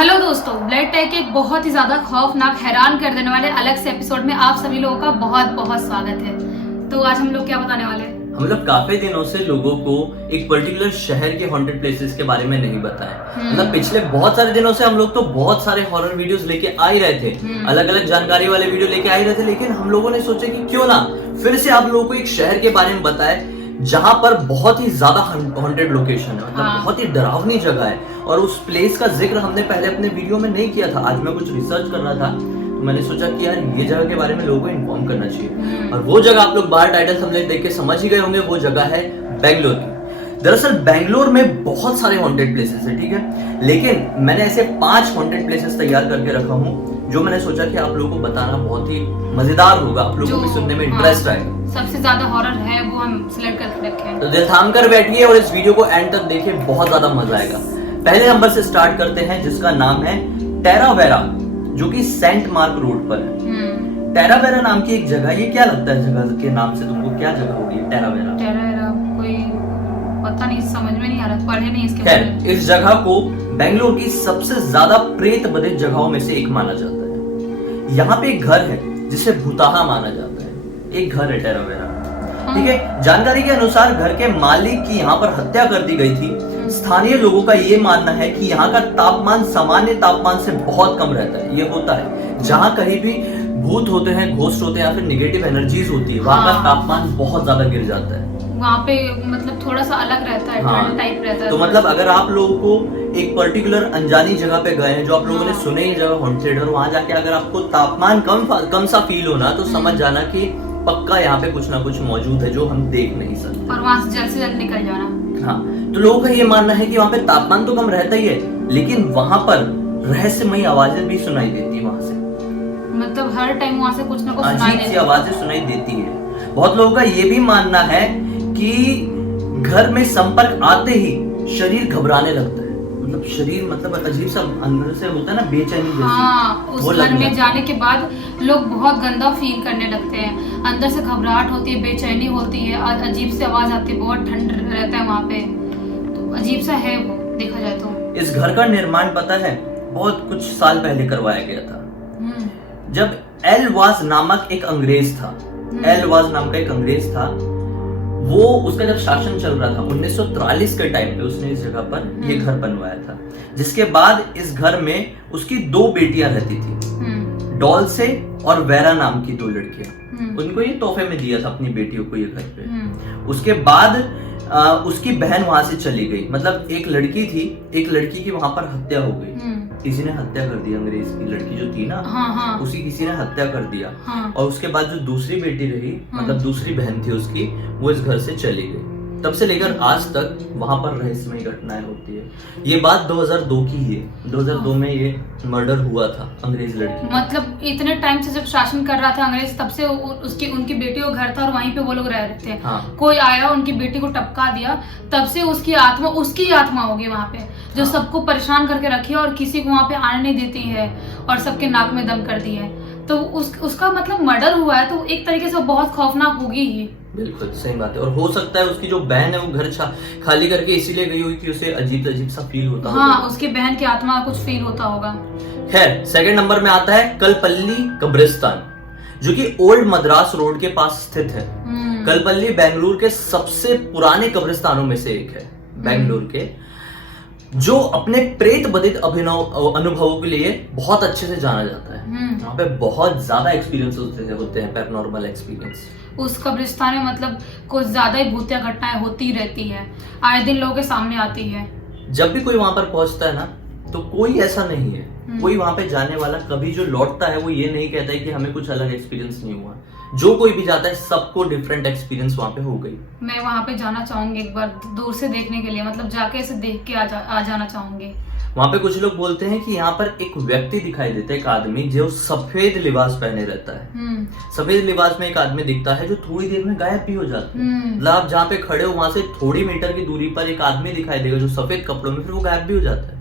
Hello दोस्तों, blood take के एक बहुत ही ज्यादा खौफनाक, हैरान कर देने वाले अलग से एपिसोड में आप सभी लोगों का बहुत बहुत स्वागत है। तो आज हम लोग क्या बताने वाले हैं? हम लोग काफी दिनों से लोगों को एक पर्टिकुलर शहर के हॉन्टेड प्लेसेस के बारे में नहीं बताया। मतलब पिछले बहुत सारे दिनों से हम लोग तो बहुत सारे हॉरर वीडियोस लेके आ ही रहे थे, अलग अलग जानकारी वाले वीडियो लेके आ ही रहे थे, लेकिन हम लोगों ने सोचा कि क्यों ना फिर से आप लोगों को एक शहर के बारे में बताए जहां पर बहुत ही ज्यादा हॉन्टेड लोकेशन है, मतलब बहुत ही डरावनी जगह है। और उस प्लेस का जिक्र हमने पहले अपने वीडियो में नहीं किया था। आज मैं कुछ रिसर्च कर रहा था तो मैंने सोचा कि यार ये जगह के बारे में लोगों को इन्फॉर्म करना चाहिए। और वो जगह आप लोग बाहर टाइटल थंबनेल देख के समझ ही गए होंगे, वो जगह है बेंगलोर की। दरअसल बेंगलोर में बहुत सारे हॉन्टेड प्लेसेस है, ठीक है, लेकिन मैंने ऐसे 5 हॉन्टेड प्लेसेस तैयार करके रखा हूँ जो मैंने सोचा कि आप लोगों को बताना बहुत ही मजेदार होगा, आप लोगों को भी सुनने में इंटरेस्ट आएगा। सबसे ज्यादा हॉरर है वो हम सिलेक्ट करके रखे हैं, तो दिल थाम कर बैठिए और इस वीडियो को एंड तक देखिए, बहुत ज्यादा मजा आएगा। पहले नंबर से स्टार्ट करते हैं जिसका नाम है टेरावेरा, जो कि सेंट मार्क रोड पर है। टेरावेरा नाम की एक जगह, ये क्या लगता है जगह के नाम से तुमको, क्या जगह होगी टेरावेरा? टेरावेरा कोई पता नहीं, समझ में नहीं आ रहा, पढ़े नहीं इसके बारे में। इस जगह को बेंगलोर की सबसे ज्यादा प्रेत बधित जगहों में से एक माना जाता है। यहाँ पे एक घर है जिसे भूताहा माना जाता है, एक घर है टेरावेरा, ठीक है। जानकारी के अनुसार घर के मालिक की यहाँ पर हत्या कर दी गई थी। स्थानीय लोगों का ये मानना है कि यहाँ का तापमान सामान्य तापमान से बहुत कम रहता है। ये होता है जहाँ कहीं भी भूत होते हैं, घोस्ट होते हैं या फिर नेगेटिव एनर्जीज होती है, वहाँ का तापमान बहुत ज्यादा गिर जाता है। वहाँ पे मतलब थोड़ा सा अलग रहता है, ठंड टाइप रहता है। तो मतलब अगर आप लोगों को एक पर्टिकुलर अनजानी जगह पे गए हैं, जो आप लोगों ने सुने ही जगह हॉन्टेड, और वहाँ जाके अगर आपको तापमान कम सा फील होना, तो समझ जाना कि पक्का यहाँ पे कुछ ना कुछ मौजूद है जो हम देख नहीं सकते, और वहाँ से जल्द निकल जाना। हाँ, तो लोगों का ये मानना है कि वहाँ पे तापमान तो कम रहता ही है, लेकिन वहाँ पर रहस्यमयी आवाजें भी सुनाई देती है। वहाँ से मतलब हर टाइम वहाँ से कुछ ना कुछ अजीब सी आवाजें सुनाई देती है। बहुत लोगों का ये भी मानना है कि घर में संपर्क आते ही शरीर घबराने लगता है। मतलब शरीर मतलब अजीब सा अंदर से होता है ना, बेचैनी जैसी। हाँ, उस घर में जाने के बाद लोग बहुत गंदा फील करने लगते हैं, अंदर से घबराहट होती है, बेचैनी होती है, अजीब सी आवाज आती है, बहुत ठंड रहता है वहाँ पे, तो अजीब सा है वो देखा जाए तो। इस घर का निर्माण पता है बहुत कुछ साल पहले करवाया गया था, जब एल वाज नामक एक अंग्रेज था। एल वाज नाम का एक अंग्रेज था, वो उसका जब शासन चल रहा था 1943 के टाइम पे उसने इस जगह पर ये घर बनवाया था। जिसके बाद इस घर में उसकी 2 बेटियां रहती थी, डॉल्से और वेरा नाम की 2 लड़कियां। उनको ये तोहफे में दिया था अपनी बेटियों को ये घर पे। उसके बाद उसकी बहन वहां से चली गई। मतलब एक लड़की थी, एक लड़की की वहां पर हत्या हो गई, किसी ने हत्या कर दी, अंग्रेज की लड़की जो थी ना, उसी किसी ने हत्या कर दिया। और उसके बाद जो दूसरी बेटी रही, मतलब दूसरी बहन थी उसकी, वो इस घर से चली गई। तब से लेकर आज तक वहां पर रहस्यमयी घटनाएं होती है। ये बात 2002 की है, 2002 में ये मर्डर हुआ था अंग्रेज लड़की। मतलब इतने टाइम से जब शासन कर रहा था अंग्रेज, तब से उनकी बेटी का घर था और वहीं पे वो लोग रह रहे थे। कोई आया, उनकी बेटी को टपका दिया, तब से उसकी आत्मा होगी वहाँ पे, जो सबको परेशान करके रखी है और किसी को वहाँ पे आने नहीं देती है और सबके नाक में दम कर दिया है। तो उसका मतलब मर्डर हुआ है, तो एक तरीके से बहुत खौफनाक होगी ही। बिल्कुल सही बात है। और हो सकता है उसकी जो बहन है वो घर खाली करके इसीलिए गई होगी कि उसे अजीब सा फील होता होगा। हाँ, उसकी बहन की आत्मा कुछ फील होता होगा। खैर, सेकंड नंबर में आता है कलपल्ली कब्रिस्तान, जो कि ओल्ड मद्रास रोड के पास स्थित है। कलपल्ली बेंगलुरु के सबसे पुराने कब्रिस्तानों में से एक है, बेंगलुरु के, जो अपने प्रेत बधित अनुभवों के लिए बहुत अच्छे से जाना जाता है। वहाँ पे बहुत ज्यादा एक्सपीरियंस होते हैं, पैरानॉर्मल एक्सपीरियंस। उस कब्रिस्तान में मतलब कुछ ज्यादा ही भूतिया घटनाएं होती रहती है, आए दिन लोगों के सामने आती है। जब भी कोई वहां पर पहुंचता है ना, तो कोई ऐसा नहीं है, कोई वहां पे जाने वाला कभी जो लौटता है वो ये नहीं कहता है कि हमें कुछ अलग एक्सपीरियंस नहीं हुआ। जो कोई भी जाता है सबको डिफरेंट एक्सपीरियंस वहां पे हो गई। मैं वहां पे जाना चाहूंगी एक बार, दूर से देखने के लिए, मतलब जाके ऐसे देख के आ जाना चाहूंगी। वहां पे कुछ लोग बोलते हैं कि यहाँ पर एक व्यक्ति दिखाई देता है, एक आदमी जो सफेद लिबास पहने रहता है। सफेद लिबास में एक आदमी दिखता है जो थोड़ी देर में गायब भी हो जाता है। मतलब आप जहाँ पे खड़े हो वहां से थोड़ी मीटर की दूरी पर एक आदमी दिखाई देगा जो सफेद कपड़ों में, फिर वो गायब भी हो जाता है।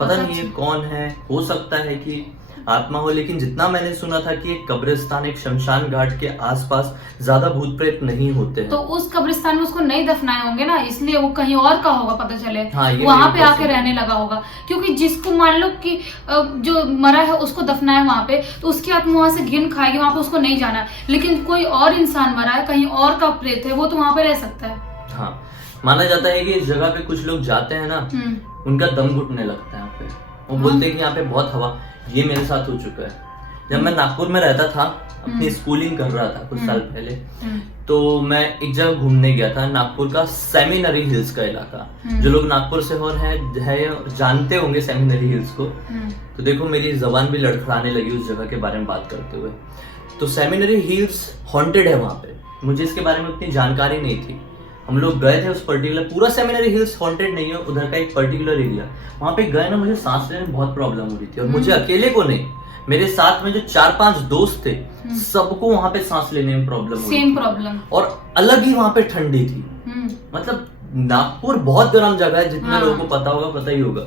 पता नहीं ये कौन है, हो सकता है कि आत्मा हो, लेकिन जितना मैंने सुना था कि एक कब्रिस्तान, एक शमशान घाट के आसपास ज्यादा भूत प्रेत नहीं होते हैं। तो उस कब्रिस्तान में उसको नहीं दफनाए होंगे ना, इसलिए वो कहीं और का होगा, पता चले हाँ, वहां पे आके रहने लगा होगा। क्योंकि जिसको मान लो कि जो मरा है उसको दफनाए वहां पे, तो उसकी आत्मा वहां से घिन खाएगी, वहां पे उसको नहीं जाना। लेकिन कोई और इंसान मरा है, कहीं और का प्रेत है, वो तो वहां पे रह सकता है। हाँ, माना जाता है कि इस जगह पे कुछ लोग जाते हैं ना, उनका दम घुटने लगता है यहाँ पे। वो बोलते हैं कि यहाँ पे बहुत हवा, ये मेरे साथ हो चुका है। जब मैं नागपुर में रहता था, अपनी स्कूलिंग कर रहा था कुछ साल पहले, तो मैं एक जगह घूमने गया था, नागपुर का सेमिनरी हिल्स का इलाका। जो लोग नागपुर से है जानते होंगे सेमिनरी हिल्स को। तो देखो मेरी जबान भी लड़खड़ाने लगी उस जगह के बारे में बात करते हुए। तो सेमिनरी हिल्स हॉन्टेड है वहां पे, मुझे इसके बारे में उतनी जानकारी नहीं थी। हम लोग गए थे उस पर्टिकुलर, पूरा सेमिनरी हिल्स हॉन्टेड नहीं है, उधर का एक पर्टिकुलर एरिया, वहां पे गए ना, मुझे सांस लेने में बहुत प्रॉब्लम हो रही थी। और मुझे अकेले को नहीं, मेरे साथ में जो 4-5 दोस्त थे, सबको वहां पे सांस लेने में प्रॉब्लम हुई, सेम प्रॉब्लम। और अलग ही वहां पे ठंडी थी। मतलब नागपुर बहुत गर्म जगह है, जितने लोगों को पता होगा पता ही होगा,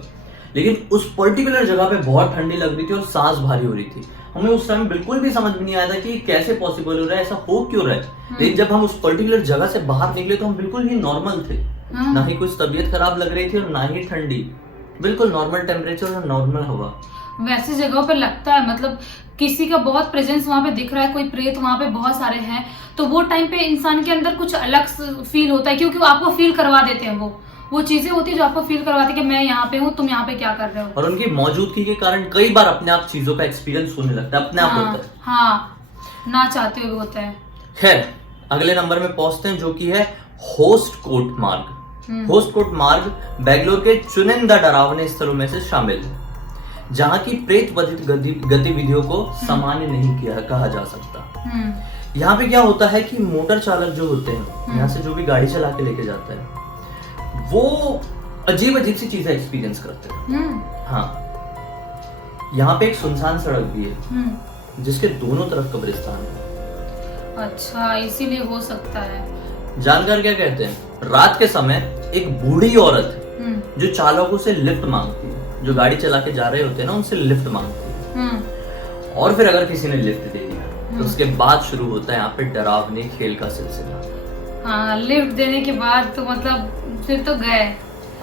लेकिन उस पर्टिकुलर जगह पे बहुत ठंडी लग रही थी और सांस भारी हो रही थी। हमें उस टाइम बिल्कुल भी समझ में नहीं आया था कि कैसे पॉसिबल हो रहा है, ऐसा हो क्यों रहा है। लेकिन जब हम उस पर्टिकुलर जगह से बाहर निकले तो हम बिल्कुल ही नॉर्मल थे, ना ही कुछ तबीयत खराब लग रही थी और ना ही ठंडी, बिल्कुल नॉर्मल टेम्परेचर और नॉर्मल हवा। वैसे जगहों पे लगता है, मतलब किसी का बहुत प्रेजेंस वहां पे दिख रहा है, कोई प्रेत वहां पे बहुत सारे हैं, तो वो टाइम पे इंसान के अंदर कुछ अलग फील होता है, क्योंकि वो आपको फील करवा देते हैं। वो चीजें होती है जो आपको फील करवाती है कि मैं यहाँ पे हूँ, तुम यहाँ पे क्या कर रहे हो। और उनकी मौजूदगी के कारण कई बार अपने आप चीजों का एक्सपीरियंस होने लगता है, अपने आप होता है। हाँ, ना चाहते हुए होता है। खैर, अगले नंबर में पहुंचते हैं, जो कि है होस्ट कोट मार्ग। होस्ट कोट मार्ग बेंगलोर के चुनिंदा डरावने स्थलों में से शामिल है, जहाँ की प्रेत गतिविधियों को सामान्य नहीं किया कहा जा सकता। यहाँ पे क्या होता है कि मोटर चालक जो होते हैं, यहाँ से जो भी गाड़ी चला के लेके जाता है, वो अजीब अजीब सी चीजें एक्सपीरियंस करते हैं। हाँ, यहाँ पे एक सुनसान सड़क भी है, जिसके दोनों तरफ कब्रिस्तान है। अच्छा, इसीलिए हो सकता है। जानकार क्या कहते हैं, रात के समय एक बूढ़ी औरत जो चालकों से लिफ्ट मांगती है, जो गाड़ी चला के जा रहे होते हैं ना, उनसे लिफ्ट मांगती है। और फिर अगर किसी ने लिफ्ट दे दिया तो उसके बाद शुरू होता है यहाँ पे डरावने खेल का सिलसिला। हाँ, लिफ्ट देने के बाद तो मतलब फिर तो गए।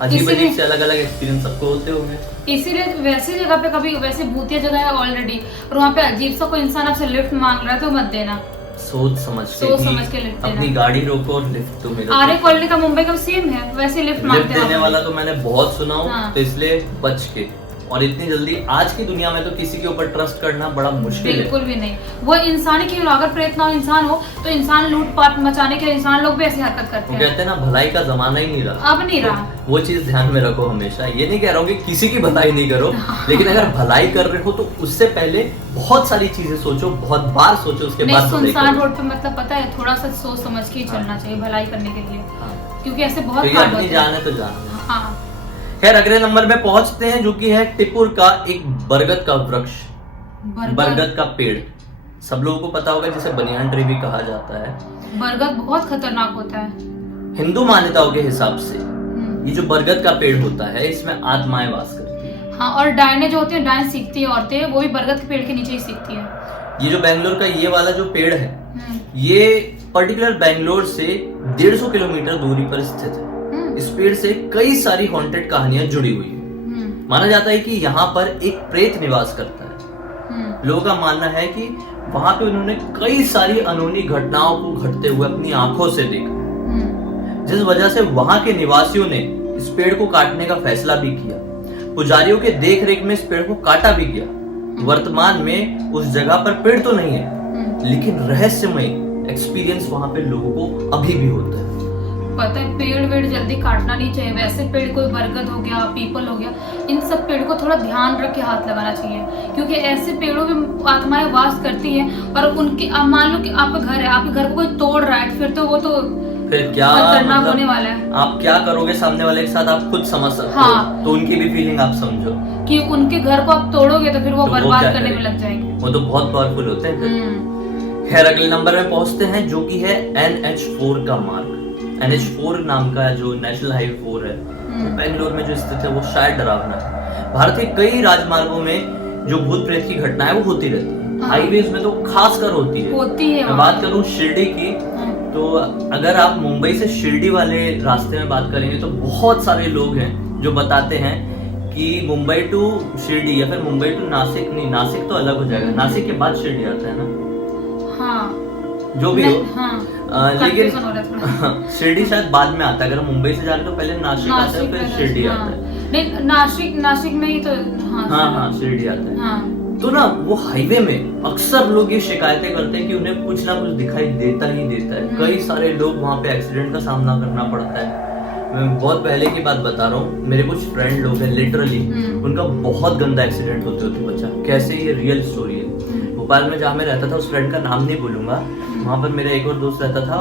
अजीब अजीब से अलग अलग एक्सपीरियंस सबको होते होंगे। इसीलिए वैसी जगह पे, कभी वैसे भूतिया जगह है ऑलरेडी, और वहाँ पे अजीब सा कोई इंसान आपसे लिफ्ट मांग रहा है, तो मत देना। सोच समझ के लिफ्ट देना, अपनी गाड़ी रोको और लिफ्ट दो। मेरा आर्य कॉलोनी का मुंबई का सेम है, वैसे लिफ्ट मांगते हैं। देने वाला तो मैंने बहुत सुना हूँ। हाँ। तो इसलिए बच के, और इतनी जल्दी आज की दुनिया में तो किसी के ऊपर ट्रस्ट करना बड़ा मुश्किल है। बिल्कुल भी नहीं। वो इंसान की, अगर प्रेत ना हो, इंसान हो, तो इंसान लूटपाट मचाने के लिए इंसान लोग भी ऐसी हरकत करते हैं। कहते हैं ना, भलाई का जमाना ही नहीं रहा, अब नहीं रहा। वो चीज ध्यान में रखो हमेशा। ये नहीं कह रहा हूँ कि किसी की भलाई नहीं करो, लेकिन अगर भलाई कर रहे हो तो उससे पहले बहुत सारी चीजें सोचो, बहुत बार सोचो, उसके बाद सुनसान रोड पे मतलब पता है, थोड़ा सा सोच समझ के ही चलना चाहिए भलाई करने के लिए, क्योंकि ऐसे बहुत कांड होते हैं। जाने तो जाने। हाँ। खैर, अगले नंबर में पहुंचते हैं, जो कि है टिपुर का एक बरगद का वृक्ष, बरगद का पेड़। सब लोगों को पता होगा, जिसे बनियान ट्री भी कहा जाता है। बरगद बहुत खतरनाक होता है हिंदू मान्यताओं के हिसाब से। ये जो बरगद का पेड़ होता है, इसमें आत्माएं वास करती है। हाँ, और डायने जो होती है, डायन सीखती है औरतें, वो भी बरगद के पेड़ के नीचे ही सीखती है। ये जो बेंगलोर का ये वाला जो पेड़ है, ये पर्टिकुलर बेंगलोर से 150 किलोमीटर दूरी पर स्थित है। इस पेड़ से कई सारी हॉन्टेड कहानियां जुड़ी हुई है। माना जाता है कि यहाँ पर एक प्रेत निवास करता है। लोगों का मानना है कि वहां पे उन्होंने कई सारी अनहोनी घटनाओं को घटते हुए अपनी आंखों से देखा, जिस वजह से वहां के निवासियों ने इस पेड़ को काटने का फैसला भी किया। पुजारियों के देख रेख में इस पेड़ को काटा भी गया। वर्तमान में उस जगह पर पेड़ तो नहीं है, लेकिन रहस्यमय एक्सपीरियंस वहां पे लोगों को अभी भी होता है। पता है, पेड़ वेड़ जल्दी काटना नहीं चाहिए। वैसे पेड़, कोई बरगद हो गया, पीपल हो गया, इन सब पेड़ को थोड़ा ध्यान रख के हाथ लगाना चाहिए, क्योंकि ऐसे पेड़ों में आत्माएं वास करती हैं। और उनके, मान लो कि आपका घर है, आपके घर को कोई तोड़ रहा है, फिर तो वो तो फिर क्या खतरनाक होने वाला है। आप क्या करोगे सामने वाले के साथ, आप खुद समझ सकते हो। हाँ। तो उनकी भी फीलिंग आप समझो कि उनके घर को आप तोड़ोगे तो फिर वो बर्बाद करने में लग जाएंगे। वो तो बहुत पावरफुल होते हैं। खैर, अगले नंबर में पहुंचते हैं, जो कि है NH4 का मार्ग। NH4 नाम का जो नेशनल हाईवे 4 है, बेंगलोर में जो स्थित है, वो शायद डरावना है। भारत के कई राजमार्गों में जो भूत प्रेत की घटना है वो होती रहती है। हाईवेज में तो खासकर होती है। मैं बात करूं शिरडी की, तो अगर आप मुंबई से शिरडी वाले रास्ते में बात करेंगे तो बहुत सारे लोग हैं जो बताते हैं कि मुंबई टू शिरडी या फिर मुंबई टू नासिक, नहीं नासिक तो अलग हो जाएगा, नासिक के बाद शिरडी आता है ना। हाँ, जो भी हो, लेकिन शिरडी शायद बाद में आता है। अगर मुंबई से जा रहे तो पहले नासिक आता है फिर शिरडी आता है। नहीं, नासिक में ही तो हाँ शिरडी आता है। तो ना वो हाईवे में अक्सर लोग ये शिकायतें करते हैं कि उन्हें कुछ ना कुछ दिखाई देता ही देता है। कई सारे लोग वहाँ पे एक्सीडेंट का सामना करना पड़ता है। मैं बहुत पहले की बात बता रहा हूँ, मेरे कुछ फ्रेंड लोग हैं लिटरली उनका बहुत गंदा एक्सीडेंट होते बचा। कैसे, ये रियल स्टोरी है। भोपाल में जहाँ मैं रहता था, उस फ्रेंड का नाम नहीं बोलूंगा, वहां पर मेरा एक और दोस्त रहता था।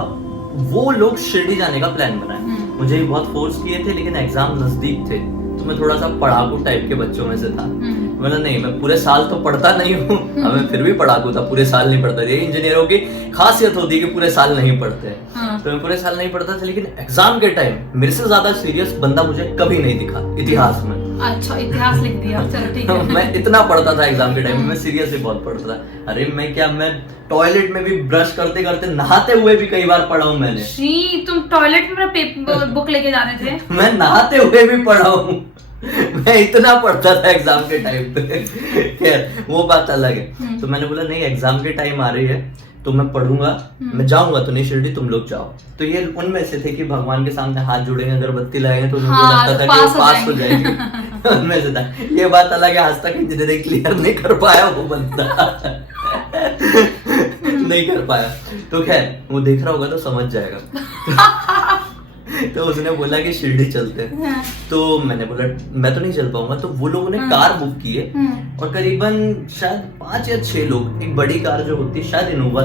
वो लोग शिरडी जाने का प्लान बनाए, मुझे भी बहुत फोर्स किए थे, लेकिन एग्जाम नजदीक थे तो मैं थोड़ा सा पढ़ाकू टाइप के बच्चों में से था। मतलब नहीं, मैं पूरे साल तो पढ़ता नहीं हूँ, मैं फिर भी पढ़ाकू था, पूरे साल नहीं पढ़ता। ये इंजीनियरों की खासियत होती है कि पूरे साल नहीं पढ़ते। तो मैं पूरे साल नहीं पढ़ता था, लेकिन एग्जाम के टाइम मेरे से ज्यादा सीरियस बंदा मुझे कभी नहीं दिखा इतिहास में। अच्छा, इतिहास लिख दिया, चलो ठीक है। मैं इतना पढ़ता था एग्जाम के टाइम में, सीरियसली बहुत पढ़ता था। अरे मैं टॉयलेट में भी ब्रश करते करते, नहाते हुए भी कई बार पढ़ा हूँ मैंने। तुम टॉयलेट में बुक लेके जाने थे? मैं नहाते हुए भी पढ़ा हूँ। मैं इतना पढ़ता था एग्जाम के टाइम पे। खैर वो बात अलग है। तो मैंने बोला नहीं, एग्जाम के टाइम आ रही है तो मैं पढ़ूंगा, मैं जाऊंगा तो नहीं शिरडी, तुम लोग जाओ। तो ये उनमें से थे कि भगवान के सामने हाथ जोड़ेंगे, अगरबत्ती लगाएंगे तो उनको लगता था कि वो पास हो जाएंगे। उनमें से था। ये बात अलग है, आज तक इंजीनियरिंग क्लियर नहीं कर पाया वो बंदा। नहीं कर पाया। तो खैर वो देख रहा होगा तो समझ जाएगा। तो उसने बोला कि शिरडी चलते हैं। तो मैंने बोला मैं तो नहीं चल पाऊंगा। तो वो लोगों ने कार बुक की है और करीबन शायद 5 या 6 लोग, एक बड़ी कार जो होती है शायद इनोवा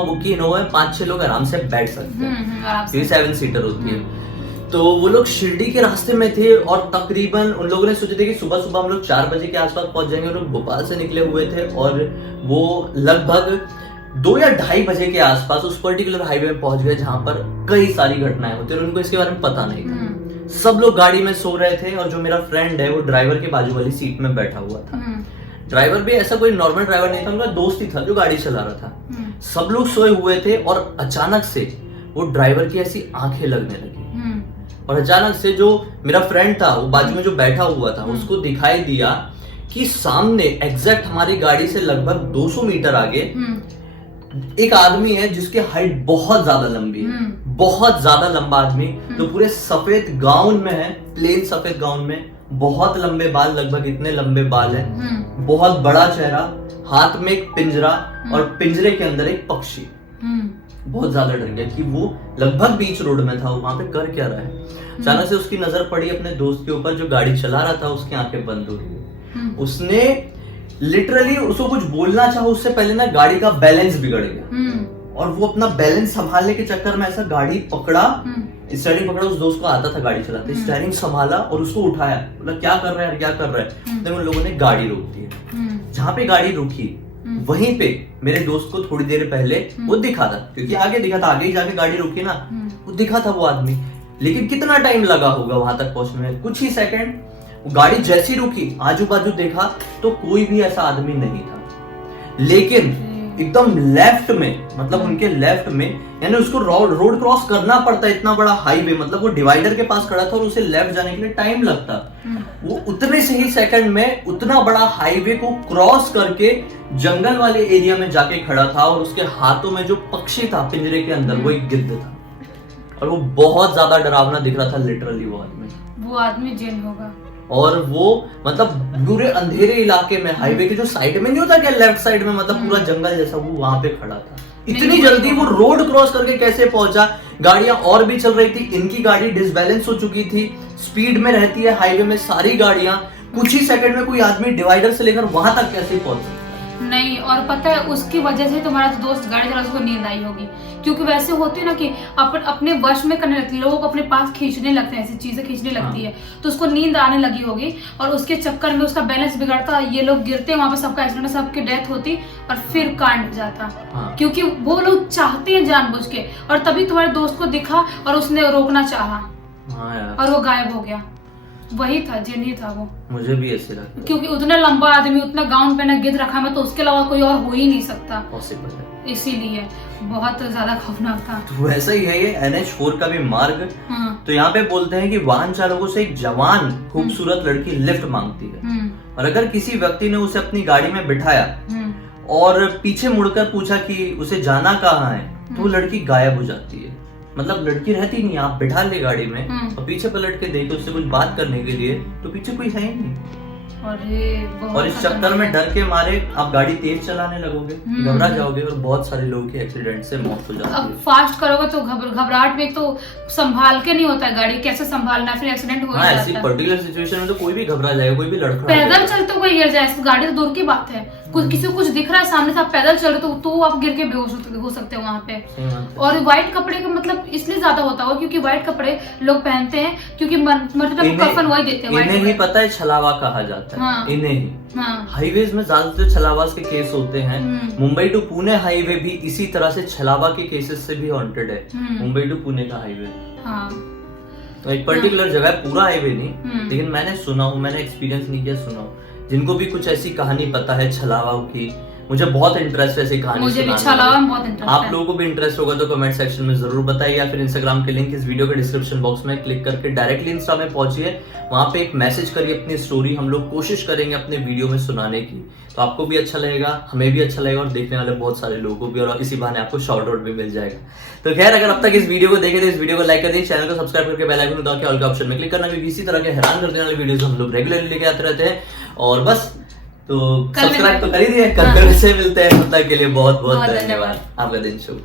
बुक की। इनोवा में 5-6 लोग आराम से बैठ सकते हैं, ये 7 सीटर होती है। तो वो लोग शिरडी के रास्ते में थे और तकरीबन उन लोगों ने सोचे थे कि सुबह सुबह हम लोग 4 बजे के आसपास पहुंच जाएंगे। और भोपाल से निकले हुए थे और वो लगभग 2 या 2:30 बजे के आसपास उस पर्टिकुलर हाईवे में पहुंच गए जहां पर कई सारी घटनाएं होती है और उनको इसके बारे में पता नहीं था। सब लोग गाड़ी में सो रहे थे और जो मेरा फ्रेंड है वो ड्राइवर के बाजू वाली सीट में बैठा हुआ था। ड्राइवर भी ऐसा कोई नॉर्मल ड्राइवर नहीं था, उनका दोस्त ही था जो गाड़ी चला रहा था। सब लोग सोए हुए थे और अचानक से वो ड्राइवर की ऐसी आंखें लगने लगी और अचानक से जो मेरा फ्रेंड था वो बाजू में जो बैठा हुआ था उसको दिखाई दिया कि सामने एग्जैक्ट हमारी गाड़ी से लगभग 200 मीटर आगे एक आदमी है जिसकी हाइट बहुत ज्यादा लंबी है, बहुत ज्यादा लंबा आदमी, तो पूरे सफेद गाउन में है, प्लेन सफेद गाउन में, बहुत लंबे बाल, लगभग इतने लंबे बाल है, बहुत बड़ा चेहरा, हाथ में एक पिंजरा और पिंजरे के अंदर एक पक्षी। बहुत ज्यादा डर गया कि वो लगभग बीच रोड में था, वहां पे कर क्या रहा है। अचानक से उसकी नजर पड़ी अपने दोस्त के ऊपर जो गाड़ी चला रहा था, उसकी आंखें बंद हो गई। उसने लिटरली उसको कुछ बोलना चाहा, उससे पहले ना गाड़ी का बैलेंस बिगड़ गया और वो अपना बैलेंस संभालने के चक्कर में ऐसा गाड़ी पकड़ा, स्टीयरिंग पकड़ा। उस दोस्त को आता था गाड़ी चलाते, स्टीयरिंग संभाला और उसको उठाया। बोला क्या कर रहा है, क्या कर रहा है। तो उन लोगों ने गाड़ी रोक दी। जहाँ पे गाड़ी रुकी वहीं पे मेरे दोस्त को थोड़ी देर पहले वो दिखा था, क्योंकि आगे दिखा था, आगे ही जाके गाड़ी रुकी ना, वो दिखा था वो आदमी। लेकिन कितना टाइम लगा होगा वहां तक पहुंचने में, कुछ ही सेकंड। गाड़ी जैसी रुकी, आजू बाजू देखा तो कोई भी ऐसा आदमी नहीं था। लेकिन एकदम लेफ्ट में, मतलब उनके लेफ्ट में, यानी उसको रोड क्रॉस करना पड़ता, इतना बड़ा हाईवे, मतलब वो डिवाइडर के पास खड़ा था और उसे लेफ्ट जाने के लिए टाइम लगता। वो उतने से ही सेकंड में उतना बड़ा हाईवे को क्रॉस करके जंगल वाले एरिया में जाके खड़ा था और उसके हाथों में जो पक्षी था पिंजरे के अंदर वो एक गिद्ध था और वो बहुत ज्यादा डरावना दिख रहा था। लिटरली वो आदमी जेल होगा। और वो मतलब पूरे अंधेरे इलाके में, हाईवे के जो साइड में नहीं होता क्या, लेफ्ट साइड में, मतलब पूरा जंगल जैसा, वो वहां पे खड़ा था। इतनी जल्दी वो रोड क्रॉस करके कैसे पहुंचा। गाड़ियां और भी चल रही थी, इनकी गाड़ी डिसबैलेंस हो चुकी थी, स्पीड में रहती है हाईवे में सारी गाड़ियां। कुछ ही सेकंड में कोई आदमी डिवाइडर से लेकर वहां तक कैसे पहुंच सकता है। नहीं, और पता है उसकी वजह से तुम्हारा दोस्त गाड़ी चला, उसको नींद आई होगी, क्योंकि वैसे होती है ना कि अपने वश में करने लगती है, लोगों को अपने पास खींचने लगते हैं, ऐसी चीजें खींचने लगती है, तो उसको नींद आने लगी होगी और उसके चक्कर में उसका बैलेंस बिगड़ता, ये लोग गिरते, वहां पे सबका एक्सीडेंट, सबकी डेथ होती और फिर कांड जाता। क्योंकि वो लोग चाहते हैं जानबूझ के, और तभी तुम्हारे दोस्त को दिखा और उसने रोकना चाहा और वो गायब हो गया। वही था, जिन ही था वो। मुझे भी ऐसे लगता है, क्योंकि उतना लंबा आदमी, उतना गाउन पहना, गिद्ध रखा में, तो उसके अलावा कोई और हो ही नहीं सकता, पॉसिबल है, इसीलिए बहुत ज्यादा खौफनाक था। तो वैसा ही है ये NH4 का भी मार्ग। तो यहाँ पे बोलते हैं कि वाहन चालकों से एक जवान खूबसूरत लड़की लिफ्ट मांगती है, और अगर किसी व्यक्ति ने उसे अपनी गाड़ी में बिठाया और पीछे मुड़कर पूछा कि उसे जाना कहाँ है, तो वो लड़की गायब हो जाती है। मतलब लड़की रहती नहीं, आप बिठा ले गाड़ी में और पीछे पलट के देखे उससे कुछ बात करने के लिए, तो पीछे कोई है ही नहीं। और इस चक्कर में डर के मारे आप गाड़ी तेज चलाने लगोगे, घबरा जाओगे, और बहुत सारे लोगों की एक्सीडेंट से मौत हो जाती है। अब फास्ट करोगे तो घबराहट में तो संभाल के नहीं होता है गाड़ी, कैसे संभालना, फिर एक्सीडेंट हो जाता है। ऐसी पर्टिकुलर सिचुएशन में तो कोई भी घबरा जाएगा, कोई भी लड़का पैदल चलते कोई गिर जाए, गाड़ी तो दूर की बात है, किसी को कुछ दिख रहा है सामने से, आप पैदल चल रहे तो आप गिर के बेहोश हो सकते हो वहाँ पे। और व्हाइट कपड़े का मतलब इसलिए ज्यादा होता होगा क्योंकि व्हाइट कपड़े लोग पहनते हैं, क्योंकि मतलब कफन वही देते हैं। इन्हें ही पता है छलावा कहा जाता है, इन्हें ही। हाईवेज में ज्यादातर छलावास के केस होते हैं। मुंबई टू पुणे हाईवे भी इसी तरह से छलावा के केसेस से भी हॉन्टेड है, मुंबई टू पुणे का हाईवे। तो एक पर्टिकुलर जगह, पूरा हाईवे नहीं, लेकिन मैंने सुना हूँ, मैंने एक्सपीरियंस नहीं किया, सुना हूँ। जिनको भी कुछ ऐसी कहानी पता है छलावा की, मुझे बहुत इंटरेस्ट है ऐसी कहानी, मुझे भी छलावा में बहुत इंटरेस्ट है। आप लोगों को भी इंटरेस्ट होगा तो कमेंट सेक्शन में जरूर बताइए, या फिर इंस्टाग्राम के लिंक इस वीडियो के डिस्क्रिप्शन बॉक्स में क्लिक करके डायरेक्टली इंस्टा में पहुंचिए, वहां पे एक मैसेज करिए अपनी स्टोरी, हम लोग कोशिश करेंगे अपने वीडियो में सुनाने की, तो आपको भी अच्छा लगेगा, हमें भी अच्छा लगेगा, और देखने वाले बहुत सारे लोगों को भी, और इसी बहाने आपको शाउट आउट भी मिल जाएगा। तो खैर, अगर अब तक इस वीडियो को देखे तो इस वीडियो को लाइक कर दीजिए, चैनल को सब्सक्राइब करके बेल आइकन दबा के ऑल के ऑप्शन में क्लिक करना, क्योंकि इसी तरह के हैरान कर देने वाले वीडियोस हम लोग रेगुलरली लेके आते रहते हैं। और बस, तो सब्सक्राइब तो कर ही दिए, कल से मिलते हैं, तब तक के लिए बहुत बहुत धन्यवाद। आपका दिन शुभ।